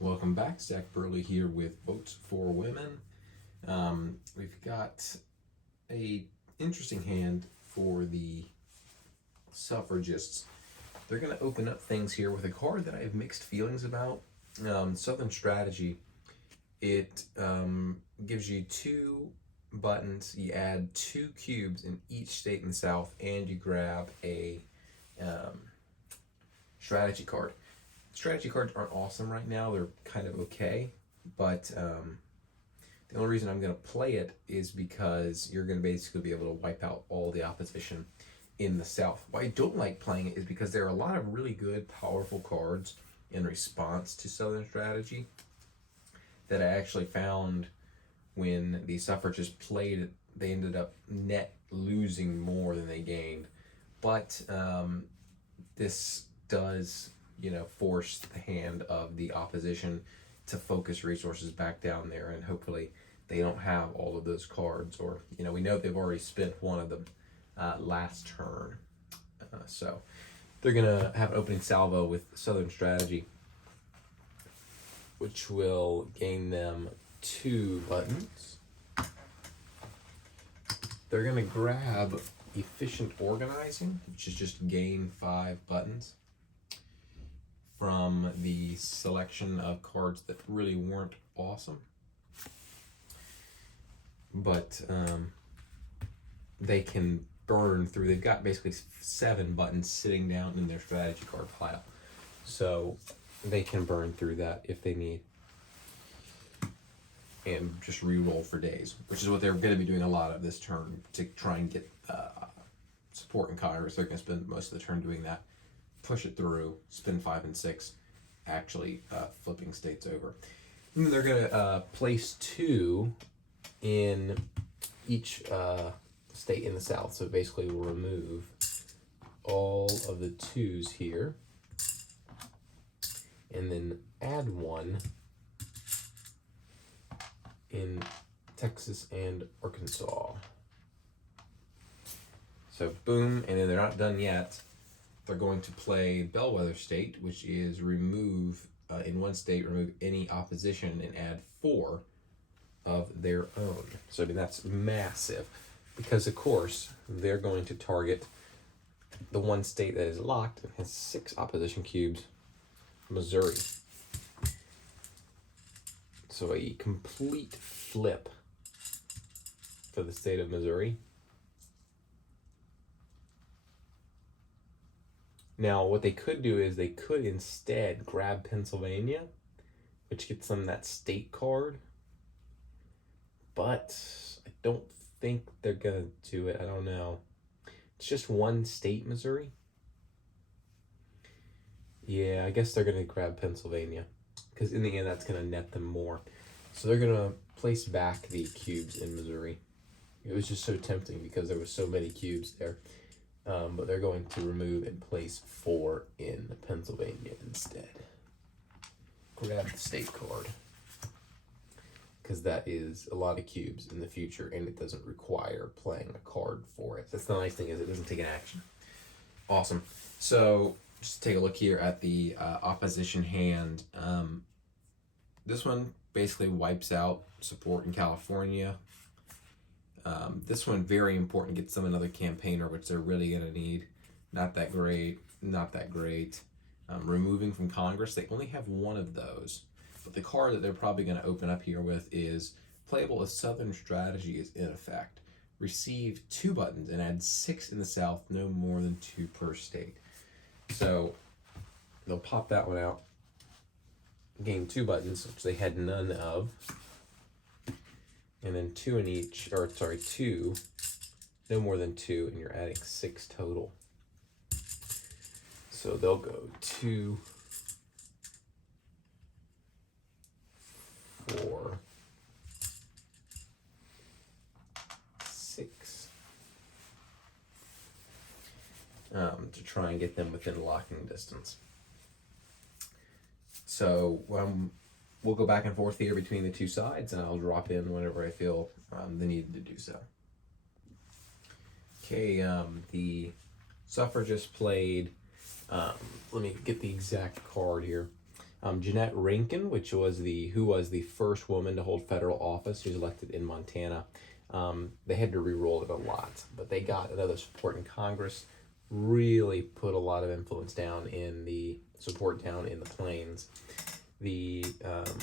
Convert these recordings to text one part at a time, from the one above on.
Welcome back. Zach Burley here with Votes for Women. We've got a interesting hand for the suffragists. They're going to open up things here with a card that I have mixed feelings about. Southern Strategy. It gives you two buttons. You add two cubes in each state in the South, and you grab a strategy card. Strategy cards aren't awesome right now. They're kind of okay, but the only reason I'm going to play it is because you're going to basically be able to wipe out all the opposition in the South. Why I don't like playing it is because there are a lot of really good, powerful cards in response to Southern Strategy that I actually found when the suffragists played it, they ended up net losing more than they gained. But this does, force the hand of the opposition to focus resources back down there, and hopefully they don't have all of those cards, or we know they've already spent one of them last turn. So they're gonna have an opening salvo with Southern Strategy, which will gain them 2 buttons. They're gonna grab Efficient Organizing, which is just gain 5 buttons from the selection of cards that really weren't awesome. But they can burn through. They've got basically 7 buttons sitting down in their strategy card pile. So they can burn through that if they need. And just re-roll for days, which is what they're going to be doing a lot of this turn to try and get support in Congress. They're going to spend most of the turn doing that. Push it through, spend 5 and 6, actually flipping states over. And then they're going to place 2 in each state in the South. So basically we'll remove all of the 2s here and then add 1 in Texas and Arkansas. So boom, and then they're not done yet. They're going to play Bellwether State, which is remove, in one state, remove any opposition and add 4 of their own. So that's massive, because of course they're going to target the one state that is locked and has 6 opposition cubes, Missouri. So a complete flip for the state of Missouri. Now, what they could do is they could instead grab Pennsylvania, which gets them that state card. But I don't think they're going to do it. I don't know. It's just one state, Missouri. Yeah, I guess they're going to grab Pennsylvania, because in the end, that's going to net them more. So they're going to place back the cubes in Missouri. It was just so tempting because there was so many cubes there. But they're going to remove and place 4 in Pennsylvania instead. Grab the state card, because that is a lot of cubes in the future, and it doesn't require playing a card for it. That's the nice thing, is it doesn't take an action. Awesome. So just take a look here at the opposition hand. This one basically wipes out support in California. This one, very important, gets them another campaigner, which they're really going to need. Not that great, not that great. Removing from Congress, they only have 1 of those. But the card that they're probably going to open up here with is playable as Southern Strategy is in effect. Receive 2 buttons and add 6 in the South, no more than 2 per state. So they'll pop that one out. Gain 2 buttons, which they had none of. And then 2 in each, 2, no more than 2, and you're adding 6 total. So they'll go 2, 4, 6, to try and get them within locking distance. So we'll go back and forth here between the 2 sides, and I'll drop in whenever I feel the need to do so. Okay, the suffragists played, let me get the exact card here. Jeanette Rankin, who was the first woman to hold federal office, who's elected in Montana. They had to re-roll it a lot, but they got another support in Congress. Really put a lot of influence down in the plains. The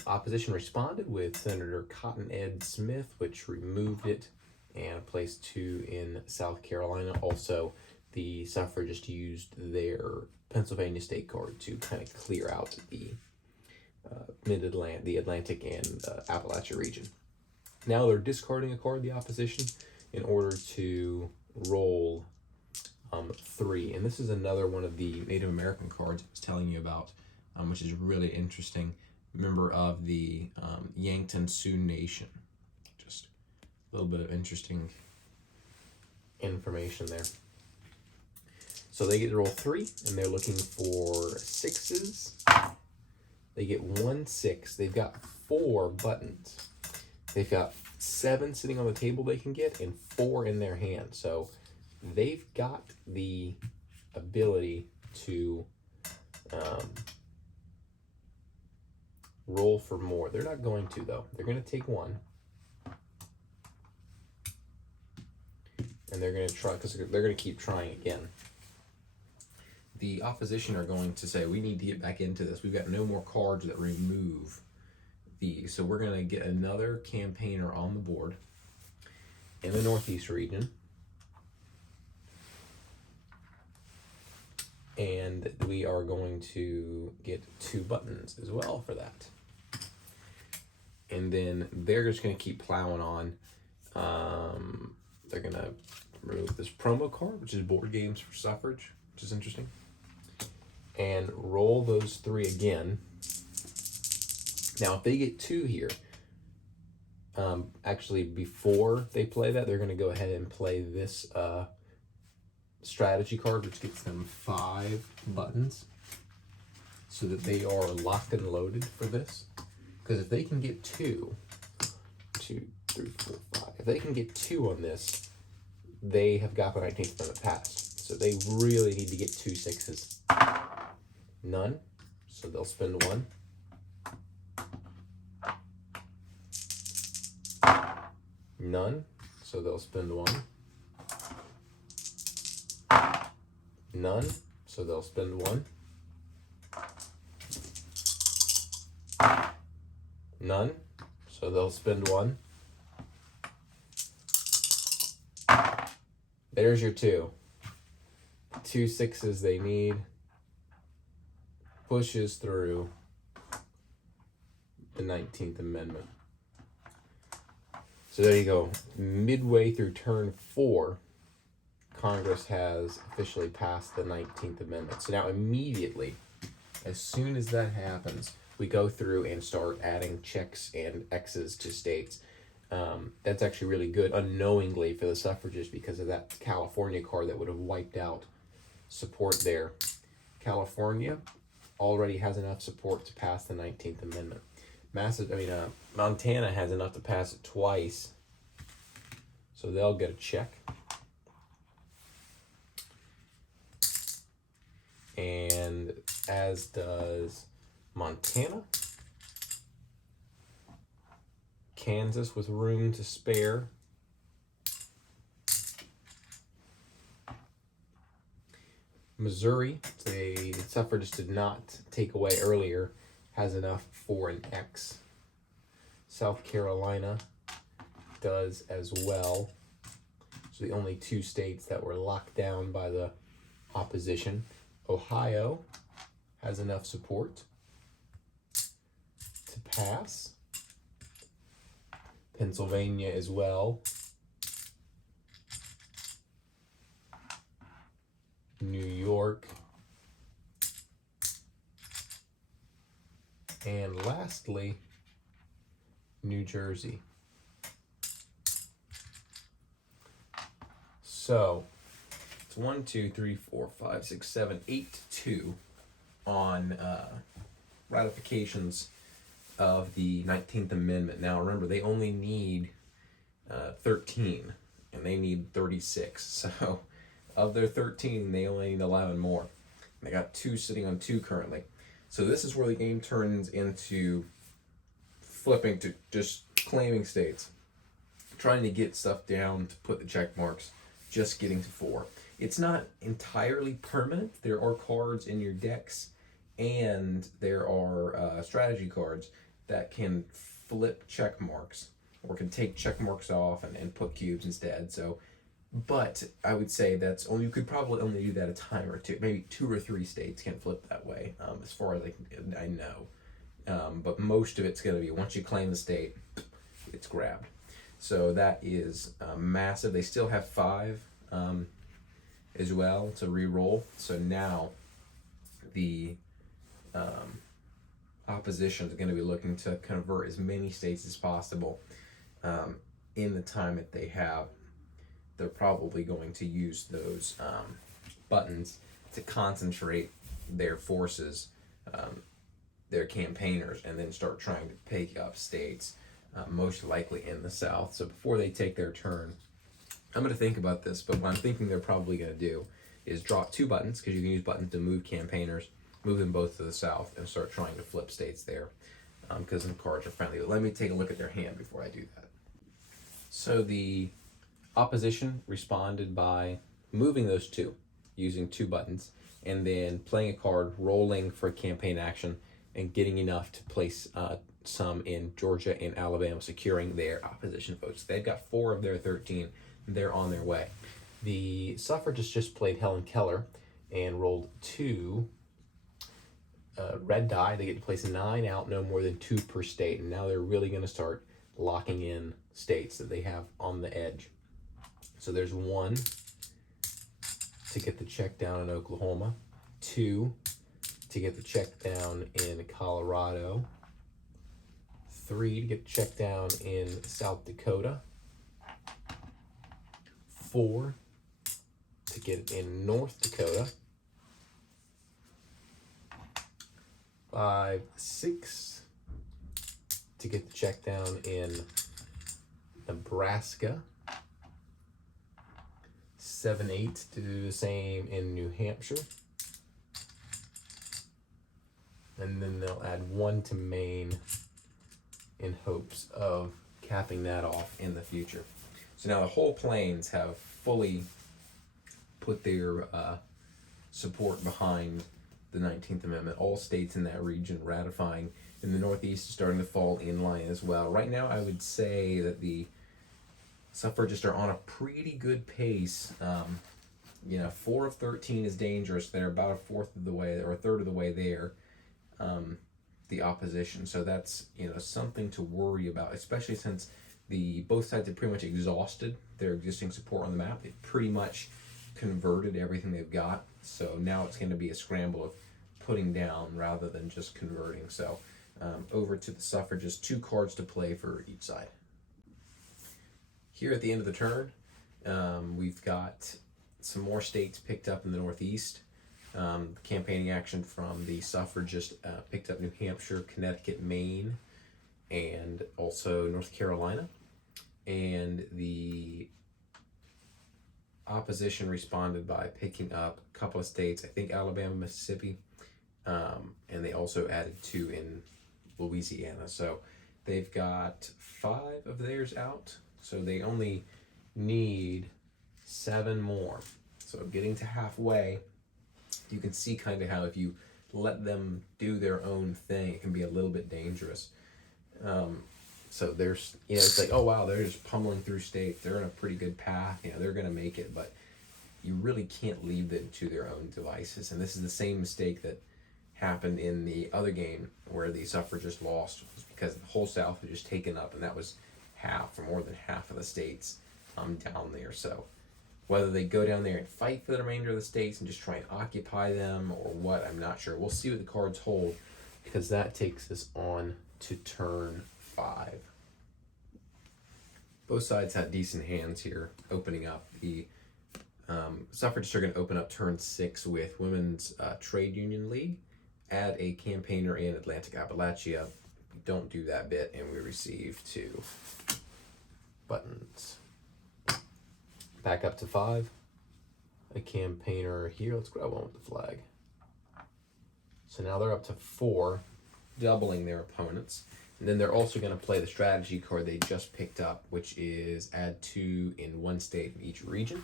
opposition responded with Senator Cotton Ed Smith, which removed it and placed 2 in South Carolina. Also, the suffragists used their Pennsylvania state card to kind of clear out the the Atlantic and Appalachia region. Now they're discarding a card, the opposition, in order to roll 3. And this is another one of the Native American cards I was telling you about, which is really interesting. Member of the Yankton Sioux Nation. Just a little bit of interesting information there. So they get to roll 3, and they're looking for 6s. They get 1 6. They've got 4 buttons. They've got 7 sitting on the table they can get, and 4 in their hand. So they've got the ability to roll for more. They're not going to, though. They're going to take 1. And they're going to try, because they're going to keep trying again. The opposition are going to say, we need to get back into this. We've got no more cards that remove these. So we're going to get another campaigner on the board in the Northeast region. And we are going to get 2 buttons as well for that. And then they're just going to keep plowing on. They're going to remove this promo card, which is Board Games for Suffrage, which is interesting. And roll those 3 again. Now, if they get 2 here, actually before they play that, they're going to go ahead and play this strategy card, which gets them 5 buttons, so that they are locked and loaded for this. Because if they can get 2, 2, 3, 4, 5, if they can get 2 on this, they have got the 19th Amendment passed. So they really need to get 2 6s. None, so they'll spend 1. None, so they'll spend 1. None, so they'll spend 1. None, so they'll spend 1. There's your 2. 2 6s they need. Pushes through the 19th Amendment. So there you go. Midway through turn 4, Congress has officially passed the 19th Amendment. So now immediately, as soon as that happens, we go through and start adding checks and X's to states. That's actually really good unknowingly for the suffragists because of that California card that would have wiped out support there. California already has enough support to pass the 19th Amendment. Montana has enough to pass it twice, so they'll get a check. And as does Montana. Kansas with room to spare. Missouri, the suffragists did not take away earlier, has enough for an X. South Carolina does as well. So the only 2 states that were locked down by the opposition. Ohio has enough support to pass. Pennsylvania as well. New York. And lastly, New Jersey. So it's 1, 2, 3, 4, 5, 6, 7, 8, 2 on ratifications of the 19th Amendment. Now remember, they only need 13, and they need 36. So of their 13, they only need 11 more. They got 2 sitting on 2 currently. So this is where the game turns into flipping to just claiming states, trying to get stuff down to put the check marks, just getting to 4. It's not entirely permanent. There are cards in your decks, and there are strategy cards that can flip check marks or can take check marks off and put cubes instead. So, but I would say you could probably only do that a time or two. Maybe 2 or 3 states can flip that way, as far as I know. But most of it's going to be once you claim the state, it's grabbed. So that is massive. They still have 5 as well to re-roll. So now the opposition is going to be looking to convert as many states as possible in the time that they have. They're probably going to use those buttons to concentrate their forces, their campaigners, and then start trying to pick up states, most likely in the south. So before they take their turn, I'm going to think about this, but what I'm thinking they're probably going to do is drop 2 buttons, because you can use buttons to move campaigners, move them both to the south, and start trying to flip states there, because the cards are friendly. But let me take a look at their hand before I do that. So the opposition responded by moving those 2, using 2 buttons, and then playing a card, rolling for campaign action, and getting enough to place some in Georgia and Alabama, securing their opposition votes. They've got 4 of their 13. They're on their way. The suffragists just played Helen Keller and rolled 2 red die. They get to place 9 out, no more than 2 per state. And now they're really going to start locking in states that they have on the edge. So there's 1 to get the check down in Oklahoma, 2 to get the check down in Colorado, 3 to get the check down in South Dakota, 4 to get it in North Dakota, 5, 6 to get the check down in Nebraska, 7, 8 to do the same in New Hampshire, and then they'll add 1 to Maine in hopes of capping that off in the future. So now the whole plains have fully put their support behind the 19th Amendment. All states in that region ratifying. In the Northeast is starting to fall in line as well. Right now, I would say that the suffragists are on a pretty good pace. 4 of 13 is dangerous. They're about a fourth of the way, or a third of the way there. The opposition. So that's something to worry about, especially since both sides have pretty much exhausted their existing support on the map. They've pretty much converted everything they've got. So now it's going to be a scramble of putting down rather than just converting. So over to the suffragists, 2 cards to play for each side. Here at the end of the turn, we've got some more states picked up in the Northeast. Campaigning action from the suffragists picked up New Hampshire, Connecticut, Maine, and also North Carolina. And the opposition responded by picking up a couple of states, I think Alabama, Mississippi, and they also added 2 in Louisiana. So they've got 5 of theirs out, so they only need 7 more. So getting to halfway, you can see kind of how if you let them do their own thing, it can be a little bit dangerous. So there's, it's like, oh wow, they're just pummeling through states. They're in a pretty good path. They're going to make it, but you really can't leave them to their own devices. And this is the same mistake that happened in the other game where the suffragists lost, was because the whole South was just taken up, and that was half or more than half of the states down there. So whether they go down there and fight for the remainder of the states and just try and occupy them or what, I'm not sure. We'll see what the cards hold, because that takes us on to turn 5. Both sides had decent hands here opening up. The suffragists are going to open up turn 6 with Women's Trade Union League. Add a campaigner in Atlantic Appalachia. We don't do that bit, and we receive 2 buttons. Back up to 5. A campaigner here. Let's grab one with the flag. So now they're up to 4, doubling their opponents. And then they're also going to play the strategy card they just picked up, which is add 2 in one state in each region.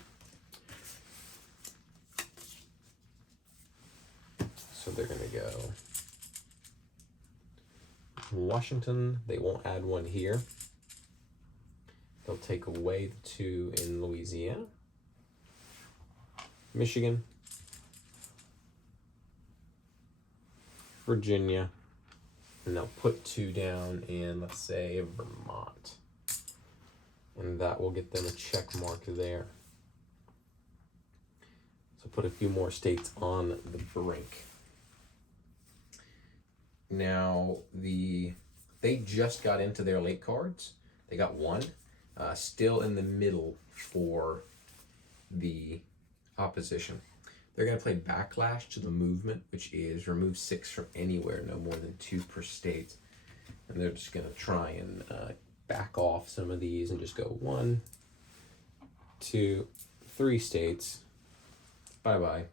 So they're going to go Washington. They won't add 1 here. They'll take away the 2 in Louisiana. Michigan. Virginia. And they'll put 2 down in, let's say, Vermont. And that will get them a check mark there. So put a few more states on the brink. Now, they just got into their late cards. They got 1. Still in the middle for the opposition. They're going to play Backlash to the Movement, which is remove 6 from anywhere, no more than 2 per state. And they're just going to try and back off some of these and just go 1, 2, 3 states. Bye-bye.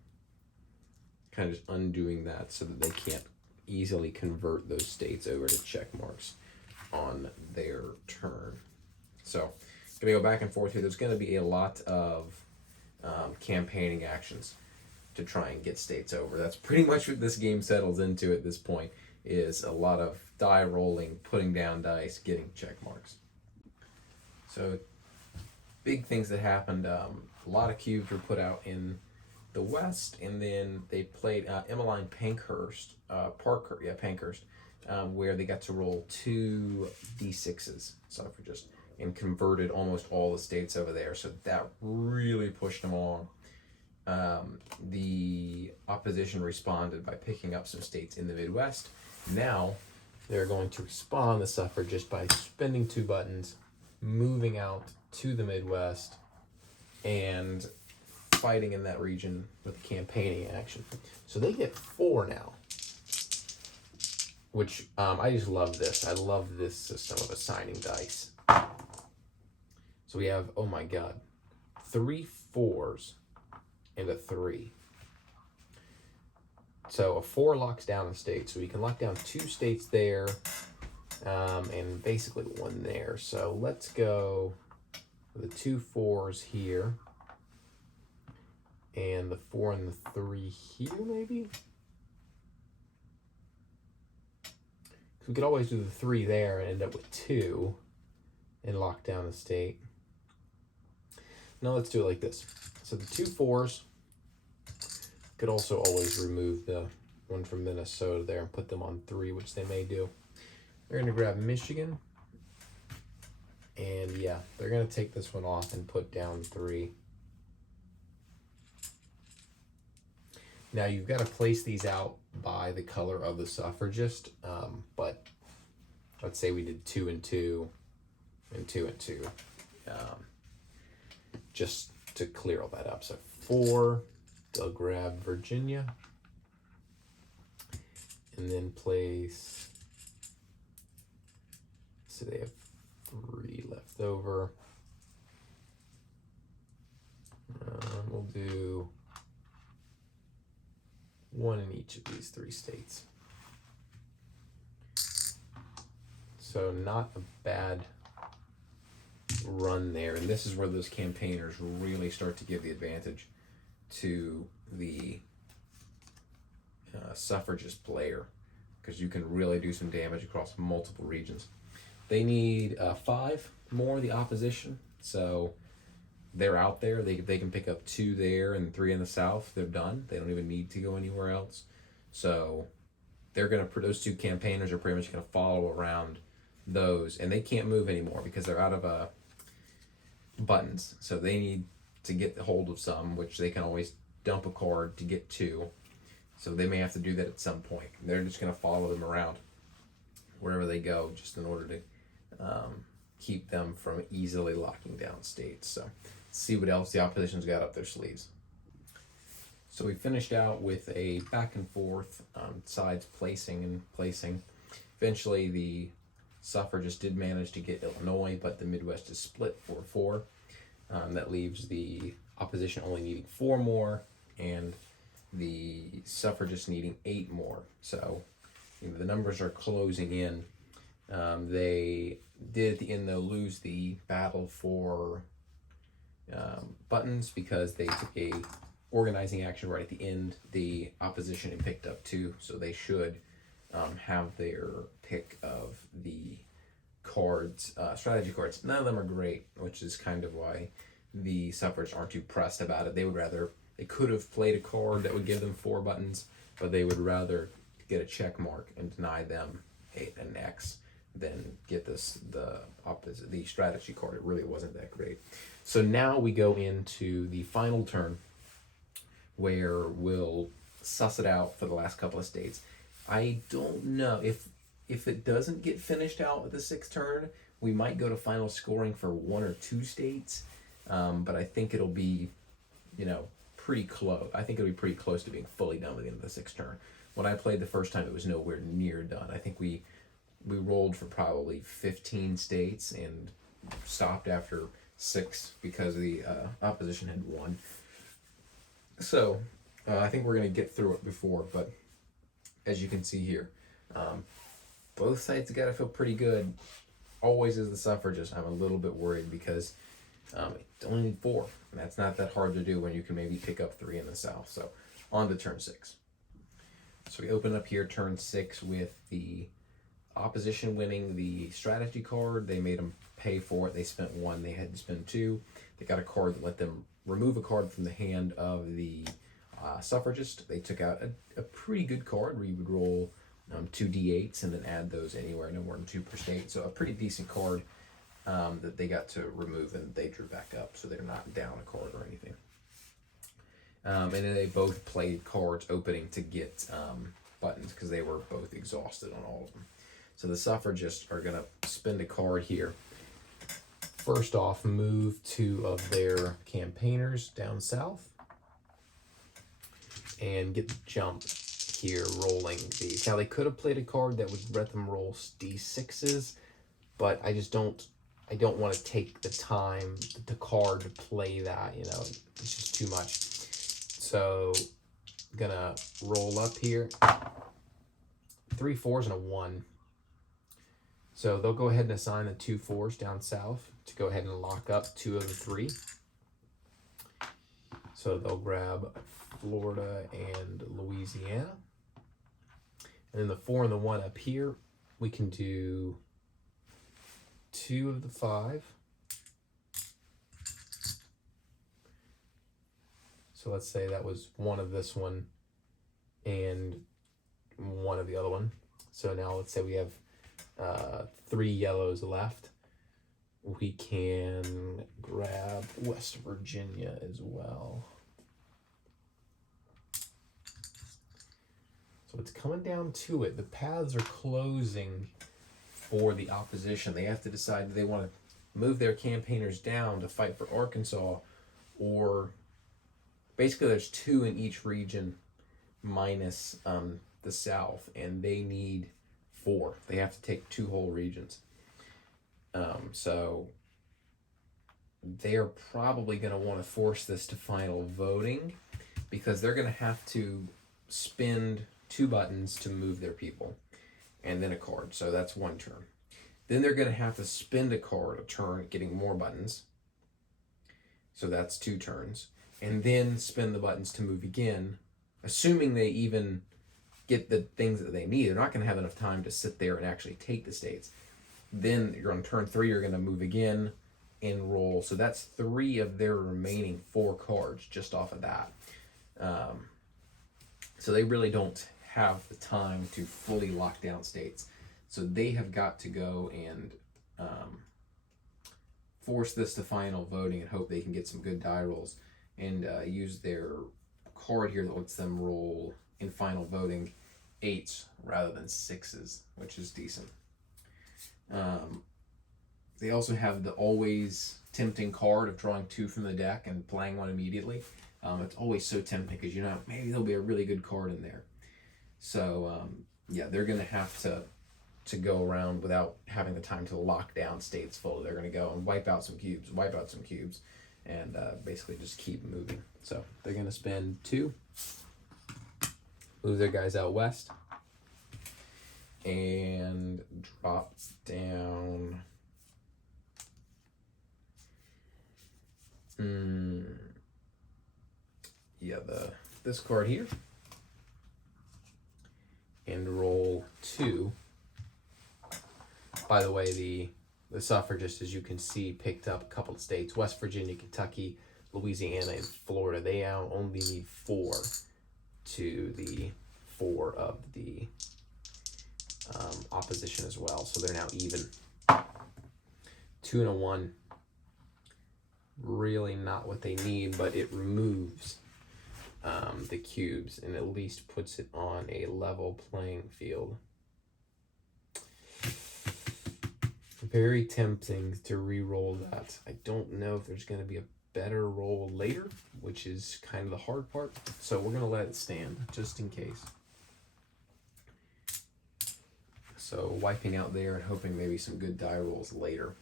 Kind of just undoing that so that they can't easily convert those states over to check marks on their turn. So, going to go back and forth here. There's going to be a lot of campaigning actions to try and get states over. That's pretty much what this game settles into at this point, is a lot of die rolling, putting down dice, getting check marks. So big things that happened, a lot of cubes were put out in the West, and then they played Emmeline Pankhurst, Pankhurst, where they got to roll 2 D6s, suffragists, and converted almost all the states over there. So that really pushed them along. The opposition responded by picking up some states in the Midwest. Now they're going to respond the suffragists by spending 2 buttons, moving out to the Midwest, and fighting in that region with campaigning action. So they get 4 now, which I just love this. I love this system of assigning dice. So we have, oh my god, 3 4s and a 3. So a 4 locks down a state. So we can lock down 2 states there, and basically 1 there. So let's go with the 2 4s here, and the 4 and the 3 here, maybe? So we could always do the 3 there and end up with 2 and lock down the state. Now let's do it like this. So the 2 4s could also always remove the one from Minnesota there and put them on 3, which they may do. They're going to grab Michigan. And yeah, they're going to take this one off and put down 3. Now you've got to place these out by the color of the suffragist, but let's say we did 2 and 2 and 2 and 2, just to clear all that up. So 4, they'll grab Virginia, and then place, so they have 3 left over. We'll do 1 in each of these 3 states. So not a bad run there, and this is where those campaigners really start to give the advantage to the suffragist player, because you can really do some damage across multiple regions. They need 5 more, the opposition, so they're out there. They can pick up 2 there and 3 in the south. They're done. They don't even need to go anywhere else. So they're going to, those 2 campaigners are pretty much going to follow around those, and they can't move anymore because they're out of buttons. So they need to get the hold of some, which they can always dump a card to get 2. So they may have to do that at some point. They're just going to follow them around wherever they go, just in order to keep them from easily locking down states. So let's see what else the opposition's got up their sleeves. So we finished out with a back and forth, sides placing and placing. Eventually the suffragists did manage to get Illinois, but the Midwest is split 4-4. That leaves the opposition only needing 4 more, and the suffragists needing 8 more. So the numbers are closing in. They did at the end, though, lose the battle for buttons because they took a organizing action right at the end. The opposition had picked up 2, so they should have their pick of the cards, strategy cards. None of them are great, which is kind of why the suffragists aren't too pressed about it. They could have played a card that would give them 4 buttons, but they would rather get a check mark and deny them an X than get the strategy card. It really wasn't that great. So now we go into the final turn where we'll suss it out for the last couple of states. I don't know if it doesn't get finished out at the 6th turn, we might go to final scoring for 1 or 2 states, but I think it'll be, pretty close. I think it'll be pretty close to being fully done by the end of the 6th turn. When I played the first time, it was nowhere near done. I think we rolled for probably 15 states and stopped after 6 because the opposition had won. So I think we're going to get through it before, but as you can see here, both sides got to feel pretty good. Always as the suffragist, I'm a little bit worried because you only need 4. And that's not that hard to do when you can maybe pick up 3 in the South. So on to turn 6. So we open up here turn 6 with the opposition winning the strategy card. They made them pay for it. They spent 1. They had to spend 2. They got a card that let them remove a card from the hand of the suffragist. They took out a pretty good card where you would roll 2 d8s and then add those anywhere, no more than 2 per state. So a pretty decent card that they got to remove, and they drew back up, so they're not down a card or anything. And then they both played cards opening to get buttons because they were both exhausted on all of them. So the suffragists are going to spend a card here. First off, move 2 of their campaigners down south and get the jump here rolling these. Now they could have played a card that would let them roll d6s, but I don't want to take the time, the card to play that, it's just too much. So gonna roll up here, 3 4s and a 1. So they'll go ahead and assign the 2 4s down south to go ahead and lock up 2 of the 3. So they'll grab Florida and Louisiana. And then the 4 and the 1 up here, we can do 2 of the 5. So let's say that was 1 of this one and 1 of the other one. So now let's say we have 3 yellows left. We can grab West Virginia as well. So it's coming down to it. The paths are closing for the opposition. They have to decide, do they want to move their campaigners down to fight for Arkansas, or basically there's 2 in each region minus the South, and they need 4. They have to take 2 whole regions. So they're probably going to want to force this to final voting because they're going to have to spend 2 buttons to move their people and then a card. So that's 1 turn. Then they're going to have to spend a card a turn getting more buttons. So that's 2 turns. And then spend the buttons to move again, assuming they even get the things that they need. They're not going to have enough time to sit there and actually take the states. Then you're on turn 3, you're going to move again and roll. So that's 3 of their remaining 4 cards just off of that. So they really don't have the time to fully lock down states. So they have got to go and force this to final voting and hope they can get some good die rolls and use their card here that lets them roll in final voting 8s rather than 6s, which is decent. They also have the always tempting card of drawing 2 from the deck and playing 1 immediately. It's always so tempting because maybe there'll be a really good card in there. So yeah, they're going to have to go around without having the time to lock down states fully. They're going to go and wipe out some cubes, and basically just keep moving. So they're going to spend 2. move their guys out west, and drop down. Yeah, this card here, and roll 2. By the way, the suffragists, as you can see, picked up a couple of states: West Virginia, Kentucky, Louisiana, and Florida. They now only need 4 to the 4 of the opposition as well. So they're now even. 2 and a 1. Really not what they need, but it removes the cubes and at least puts it on a level playing field. Very tempting to re-roll that. I don't know if there's going to be a better roll later, which is kind of the hard part. So we're going to let it stand just in case. So wiping out there and hoping maybe some good die rolls later.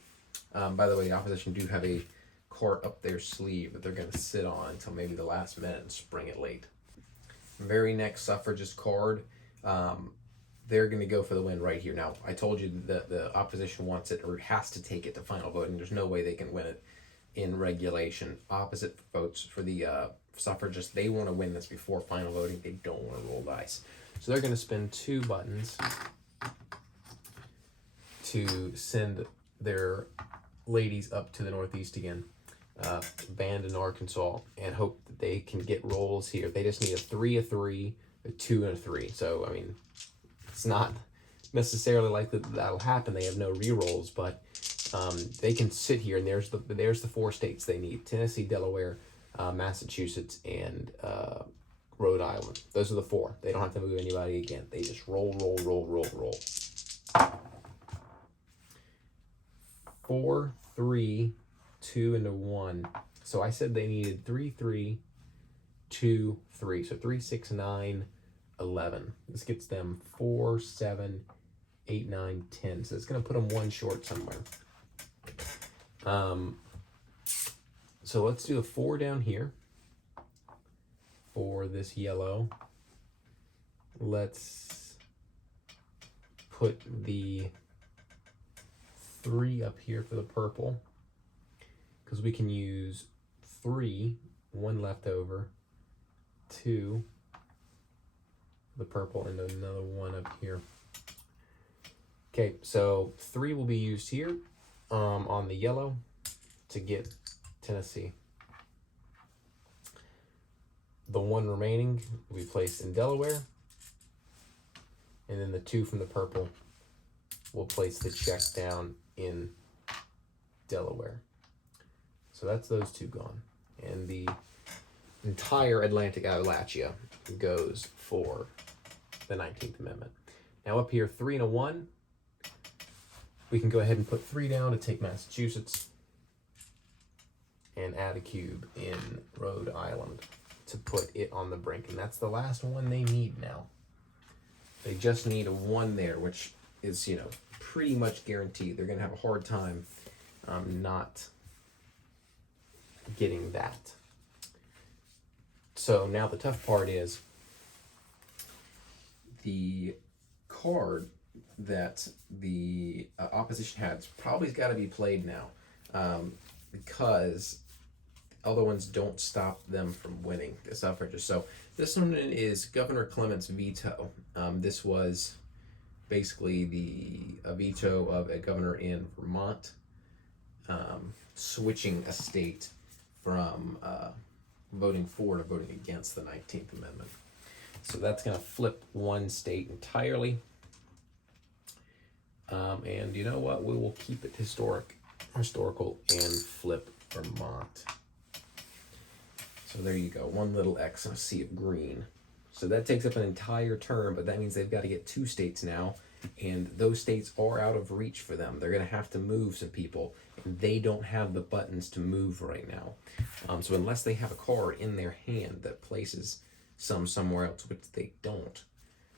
By the way, the opposition do have a card up their sleeve that they're going to sit on until maybe the last minute and spring it late. Very next suffragist card. They're going to go for the win right here. Now, I told you that the opposition wants it or has to take it to final voting. There's no way they can win it in regulation. Opposite votes for the suffragists. They want to win this before final voting. They don't want to roll dice. So they're going to spend 2 buttons to send their ladies up to the Northeast again, band in Arkansas, and hope that they can get rolls here. They just need a 3, a 3, a 2, and a 3. So, I mean, it's not necessarily like that'll happen. They have no re-rolls, but they can sit here, and there's the 4 states they need: Tennessee, Delaware, Massachusetts, and Rhode Island. Those are the 4. They don't have to move anybody again. They just roll. 4, 3, 2, and a 1. So I said they needed 3, 3, 2, 3. So 3, 6, 9, 11. This gets them 4, 7, 8, 9, 10. So it's going to put them 1 short somewhere. So let's do a 4 down here for this yellow. Let's put the 3 up here for the purple, because we can use 3, 1 left over, 2, the purple, and another 1 up here. Okay, so 3 will be used here on the yellow to get Tennessee. The 1 remaining will be placed in Delaware, and then the 2 from the purple will place the check down in Delaware. So that's those 2 gone. And the entire Atlantic Appalachia goes for the 19th Amendment. Now up here, 3 and a 1. We can go ahead and put 3 down to take Massachusetts and add a cube in Rhode Island to put it on the brink. And that's the last one they need now. They just need a 1 there, which is, pretty much guaranteed. They're going to have a hard time not getting that. So now the tough part is the card that the opposition has probably got to be played now, because other ones don't stop them from winning the suffragists. So this one is Governor Clement's veto. This was basically a veto of a governor in Vermont, switching a state from voting for to voting against the 19th Amendment. So that's going to flip 1 state entirely. And you know what? We will keep it historical, and flip Vermont. So there you go. 1 little X and a sea of green. So that takes up an entire turn, but that means they've got to get 2 states now, and those states are out of reach for them. They're going to have to move some people, and they don't have the buttons to move right now. So unless they have a card in their hand that places some somewhere else, which they don't,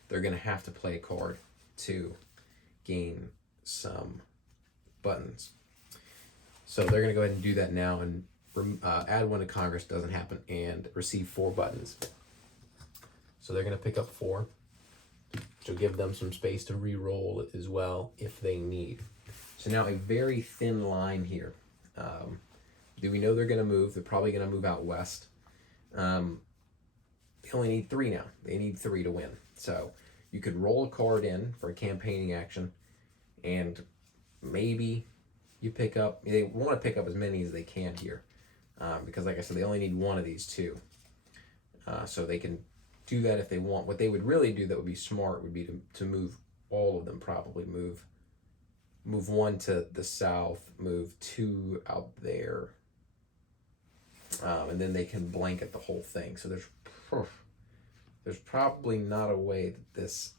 they're going to have to play a card to gain some buttons. So they're going to go ahead and do that now, and add 1 to Congress doesn't happen, and receive 4 buttons. So they're going to pick up 4, which will give them some space to re-roll as well if they need. So now a very thin line here. Do we know they're going to move? They're probably going to move out west. They only need 3 now. They need 3 to win. So you could roll a card in for a campaigning action, and maybe you pick up, they want to pick up as many as they can here. Because like I said, they only need 1 of these 2. So they can do that if they want. What they would really do that would be smart would be to move all of them, probably move 1 to the south, move 2 out there, and then they can blanket the whole thing. So there's probably not a way that this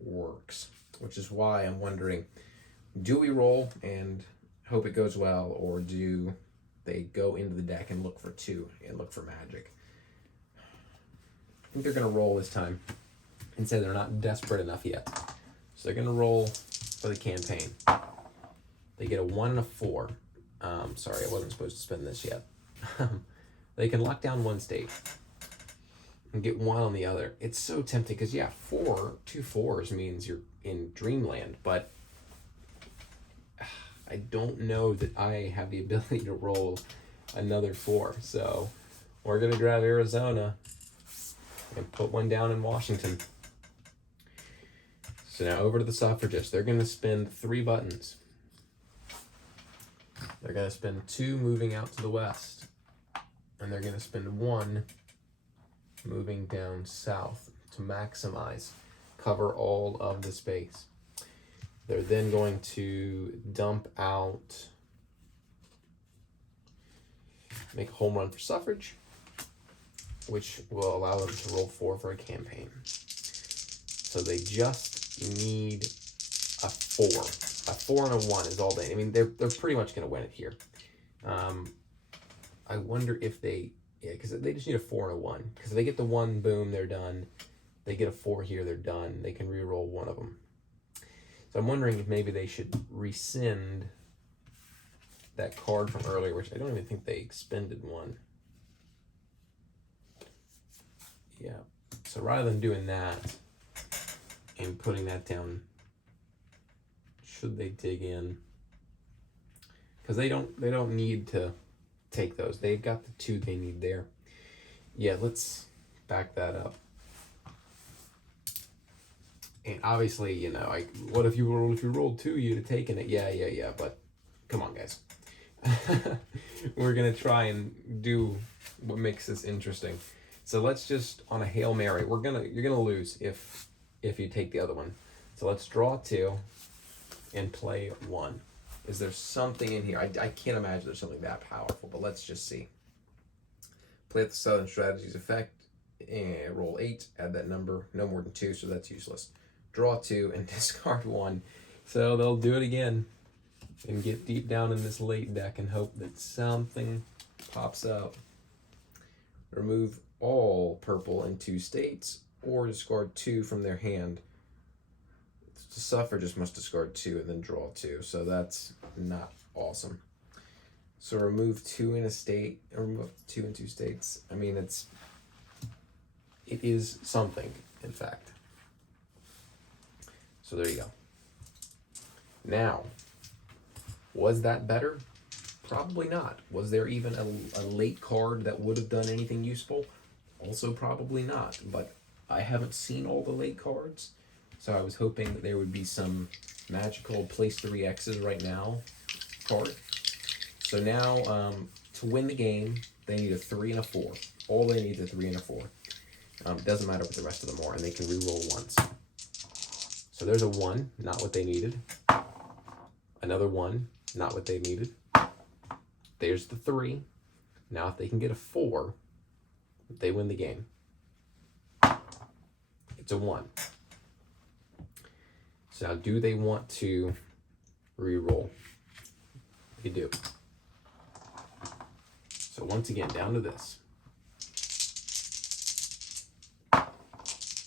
works, which is why I'm wondering, do we roll and hope it goes well, or do they go into the deck and look for 2 and look for magic? I think they're going to roll this time and say they're not desperate enough yet. So they're going to roll for the campaign. They get a 1 and a 4. Sorry, I wasn't supposed to spend this yet. They can lock down 1 state and get 1 on the other. It's so tempting because, yeah, 2 4s means you're in dreamland, but I don't know that I have the ability to roll another 4. So we're going to grab Arizona and put 1 down in Washington. So now over to the suffragists. They're going to spend 3 buttons. They're going to spend 2 moving out to the west. And they're going to spend 1 moving down south to maximize, cover all of the space. They're then going to dump out, make a home run for suffrage, which will allow them to roll 4 for a campaign. So they just need a 4. A 4 and a 1 is all they. I mean, they're pretty much going to win it here. I wonder if they, because they just need a 4 and a 1. Because if they get the 1, boom, they're done. They get a 4 here, they're done. They can re-roll 1 of them. So I'm wondering if maybe they should rescind that card from earlier, which I don't even think they expended 1. Yeah. So rather than doing that and putting that down, should they dig in? Because they don't need to take those. They've got the 2 they need there. Yeah, let's back that up. And obviously, you know, what if you rolled 2, you'd have taken it. Yeah, but come on, guys. We're gonna try and do what makes this interesting. So let's just, on a Hail Mary, you're gonna lose if you take the other one. So let's draw 2 and play 1. Is there something in here? I can't imagine there's something that powerful, but let's just see. Play at the Southern Strategies effect, and roll 8, add that number, no more than 2, so that's useless. Draw 2 and discard 1. So they'll do it again and get deep down in this late deck and hope that something pops up. Remove all purple in 2 states, or discard 2 from their hand. The suffragists must discard 2 and then draw 2, so that's not awesome. So remove 2 in a state, or remove 2 in 2 states. I mean, it is something, in fact. So there you go. Now, was that better? Probably not. Was there even a late card that would have done anything useful? Also probably not, but I haven't seen all the late cards, so I was hoping that there would be some magical place 3 X's right now card. So now, to win the game, they need a 3 and a 4. All they need is a 3 and a 4. Doesn't matter what the rest of them are, and they can re-roll once. So there's a 1, not what they needed. Another 1, not what they needed. There's the 3. Now if they can get a 4, they win the game. It's a 1. So now do they want to re-roll? They do. So once again, down to this.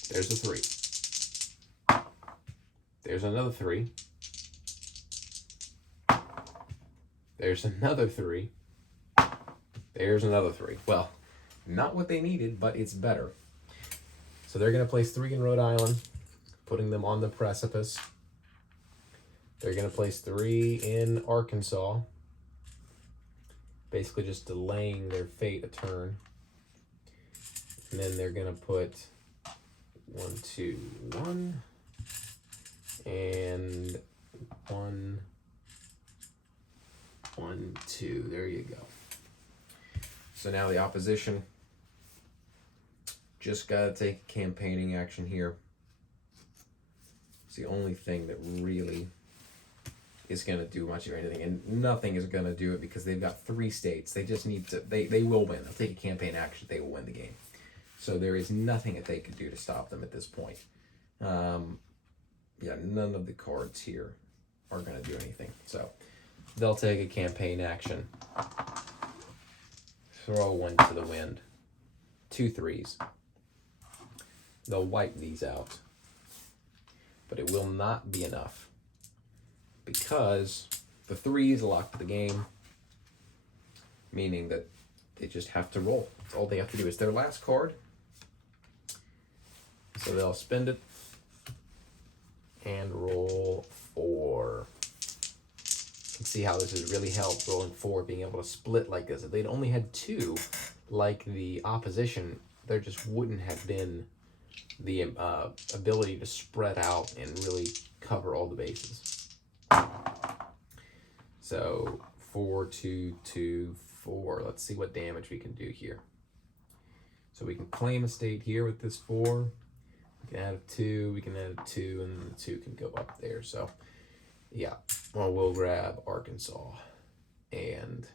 There's a 3. There's another 3. There's another 3. There's another 3. Well, not what they needed, but it's better. So they're going to place 3 in Rhode Island, putting them on the precipice. They're going to place 3 in Arkansas, basically just delaying their fate a turn. And then they're going to put 1, 2, 1, and 1, 1, 2. There you go. So now the opposition just got to take campaigning action here. It's the only thing that really is going to do much of anything, and nothing is going to do it because they've got 3 states. They just need to, they will win. They'll take a campaign action. They will win the game. So there is nothing that they could do to stop them at this point. Yeah, none of the cards here are going to do anything. So they'll take a campaign action. Throw 1 to the wind. 2 3s. They'll wipe these out. But it will not be enough, because the 3s lock the game, meaning that they just have to roll. That's all they have to do. It's their last card. So they'll spend it and roll 4. You can see how this has really helped, rolling 4, being able to split like this. If they'd only had 2, like the opposition, there just wouldn't have been the ability to spread out and really cover all the bases. So 4, 2, 2, 4. Let's see what damage we can do here. So we can claim a state here with this 4. We can add a 2. We can add a 2, and then the 2 can go up there. So yeah, well, we'll grab Arkansas, and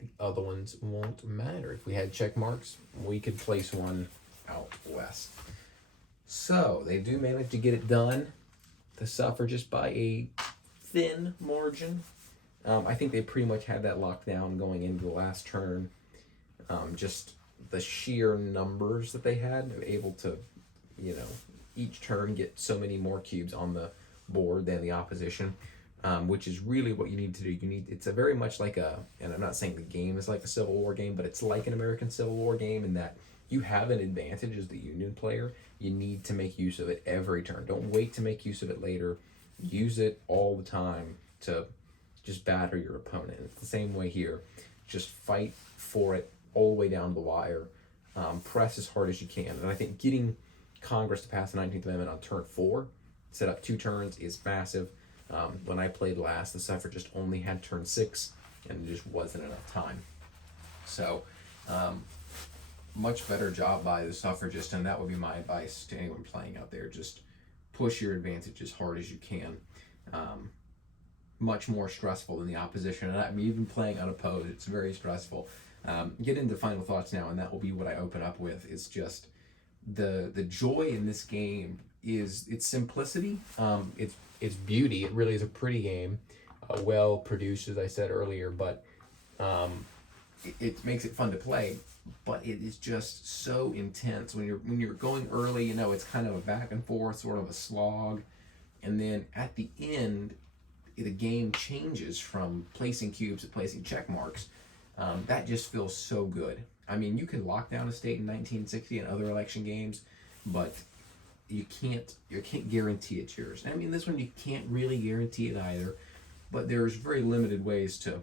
the other ones won't matter. If we had check marks, we could place 1 out west. So they do manage to get it done. The suffragists by a thin margin. I think they pretty much had that locked down going into the last turn. Just the sheer numbers that they had, they were able to, each turn get so many more cubes on the board than the opposition, which is really what you need to do. It's a very much like and I'm not saying the game is like a Civil War game, but it's like an American Civil War game in that you have an advantage as the Union player. You need to make use of it every turn. Don't wait to make use of it later. Use it all the time to just batter your opponent. It's the same way here. Just fight for it all the way down the wire. Press as hard as you can. And I think getting Congress to pass the 19th Amendment on turn 4, set up 2 turns, is massive. When I played last, the suffragists only had turn 6, and it just wasn't enough time. So, much better job by the suffragist, and that would be my advice to anyone playing out there. Just push your advantage as hard as you can. Much more stressful than the opposition, and I'm even playing unopposed. It's very stressful. Get into final thoughts now, and that will be what I open up with. Is just the joy in this game is its simplicity. Its beauty. It really is a pretty game, well produced, as I said earlier, but it makes it fun to play. But it is just so intense when you're going early. It's kind of a back and forth, sort of a slog, and then at the end, the game changes from placing cubes to placing check marks. That just feels so good. I mean, you can lock down a state in 1960 and other election games, but you can't guarantee it's yours. I mean, this one you can't really guarantee it either, but there's very limited ways to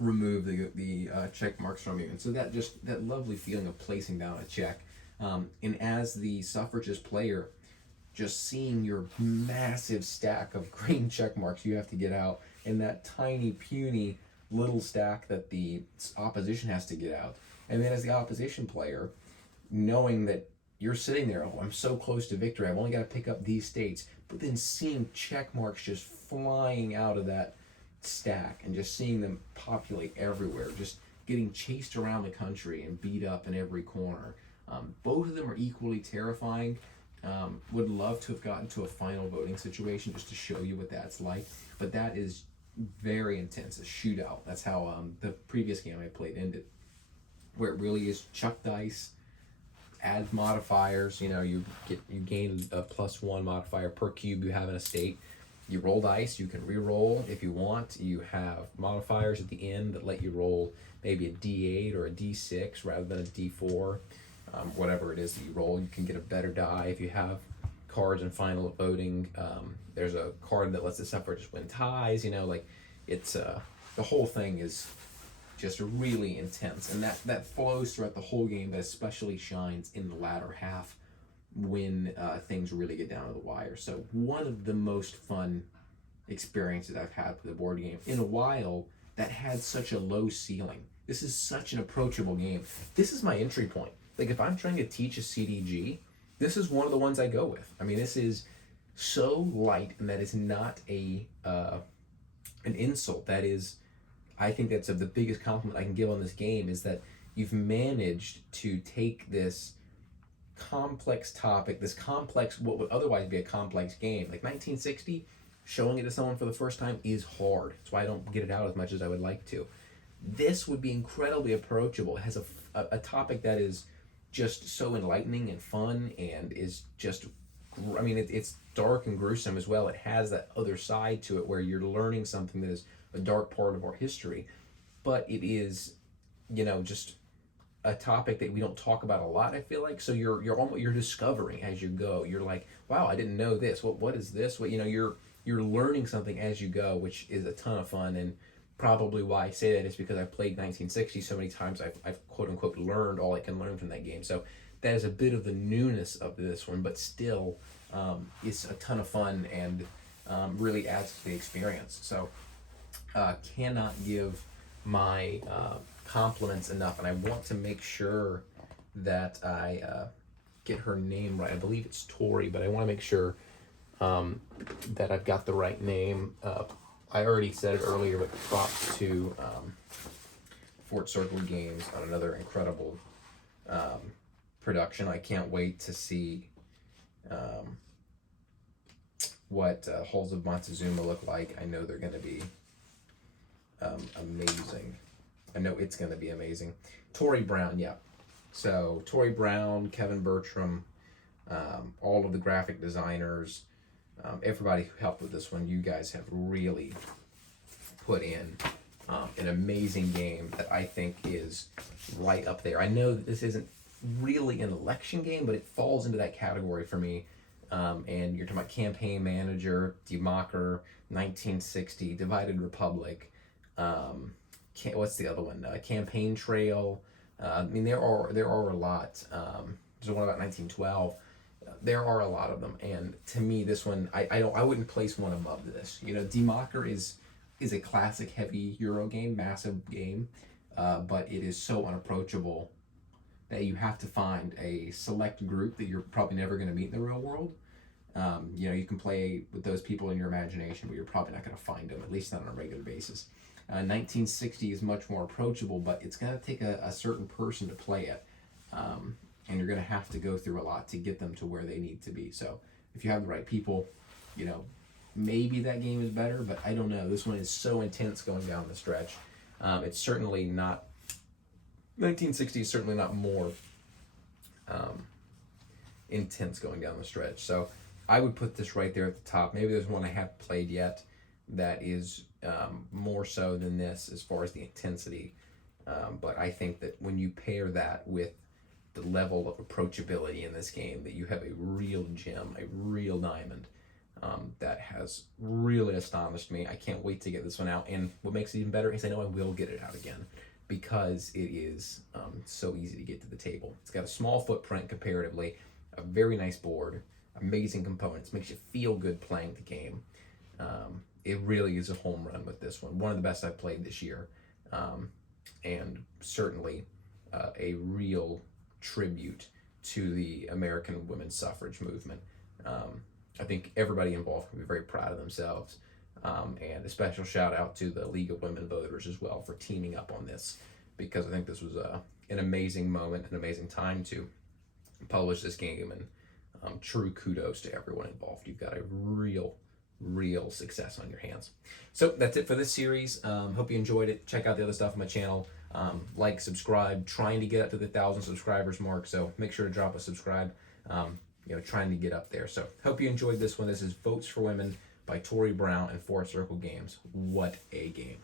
remove the check marks from you, and so that lovely feeling of placing down a check, and as the suffragist player, just seeing your massive stack of green check marks you have to get out, and that tiny puny little stack that the opposition has to get out, and then as the opposition player, knowing that you're sitting there, I'm so close to victory, I've only got to pick up these states, but then seeing check marks just flying out of that stack and just seeing them populate everywhere, just getting chased around the country and beat up in every corner. Both of them are equally terrifying. Would love to have gotten to a final voting situation just to show you what that's like, but that is very intense, a shootout. That's how the previous game I played ended, where it really is chuck dice, add modifiers. You gain a +1 modifier per cube you have in a state. You roll dice, you can re-roll if you want. You have modifiers at the end that let you roll maybe a D8 or a D6 rather than a D4. whatever it is that you roll. You can get a better die if you have cards in final voting. There's a card that lets the suffragists win ties. Like it's the whole thing is just really intense, and that flows throughout the whole game, but especially shines in the latter half when things really get down to the wire. So one of the most fun experiences I've had with a board game in a while that had such a low ceiling. This is such an approachable game. This is my entry point. Like if I'm trying to teach a CDG, this is one of the ones I go with. I mean, this is so light, and that is not an insult. That is, I think that's the biggest compliment I can give on this game, is that you've managed to take this complex topic, this complex, what would otherwise be a complex game, like 1960, showing it to someone for the first time is hard. That's why I don't get it out as much as I would like to. This would be incredibly approachable. It has a topic that is just so enlightening and fun, and is just, I mean, it's dark and gruesome as well. It has that other side to it where you're learning something that is a dark part of our history, but it is, just a topic that we don't talk about a lot, I feel like. So you're discovering as you go. You're like, wow, I didn't know this. What is this? You're learning something as you go, which is a ton of fun. And probably why I say that is because I've played 1960 so many times. I've quote unquote learned all I can learn from that game. So that is a bit of the newness of this one, but still, it's a ton of fun and really adds to the experience. So cannot give my compliments enough, and I want to make sure that I get her name right. I believe it's Tori, but I want to make sure that I've got the right name. I already said it earlier, but props to Fort Circle Games on another incredible production. I can't wait to see what Halls of Montezuma look like. I know they're going to be amazing. I know it's going to be amazing. Tori Brown, yeah. So Tori Brown, Kevin Bertram, all of the graphic designers, everybody who helped with this one, you guys have really put in an amazing game that I think is right up there. I know that this isn't really an election game, but it falls into that category for me. And you're talking about Campaign Manager, Democker, 1960, Divided Republic, what's the other one? Campaign Trail. I mean, there are a lot. There's one about 1912. There are a lot of them, and to me, this one I wouldn't place one above this. Democker is a classic heavy Euro game, massive game, but it is so unapproachable that you have to find a select group that you're probably never going to meet in the real world. You can play with those people in your imagination, but you're probably not going to find them, at least not on a regular basis. 1960 is much more approachable, but it's going to take a certain person to play it. And you're going to have to go through a lot to get them to where they need to be. So if you have the right people, maybe that game is better, but I don't know. This one is so intense going down the stretch. It's certainly not, 1960 is certainly not more intense going down the stretch. So I would put this right there at the top. Maybe there's one I haven't played yet that is more so than this as far as the intensity. But I think that when you pair that with the level of approachability in this game, that you have a real gem, a real diamond that has really astonished me. I can't wait to get this one out. And what makes it even better is I know I will get it out again because it is so easy to get to the table. It's got a small footprint comparatively, a very nice board, amazing components, makes you feel good playing the game. It really is a home run with this one. One of the best I've played this year. And certainly a real tribute to the American women's suffrage movement. I think everybody involved can be very proud of themselves. And a special shout out to the League of Women Voters as well for teaming up on this, because I think this was an amazing moment, an amazing time to publish this game, and true kudos to everyone involved. You've got a real success on your hands. So that's it for this series. Hope you enjoyed it. Check out the other stuff on my channel. Like, subscribe, trying to get up to the 1,000 subscribers mark, so make sure to drop a subscribe. Trying to get up there. So hope you enjoyed this one. This is Votes for Women by Tori Brown and Fort Circle Games. What a game.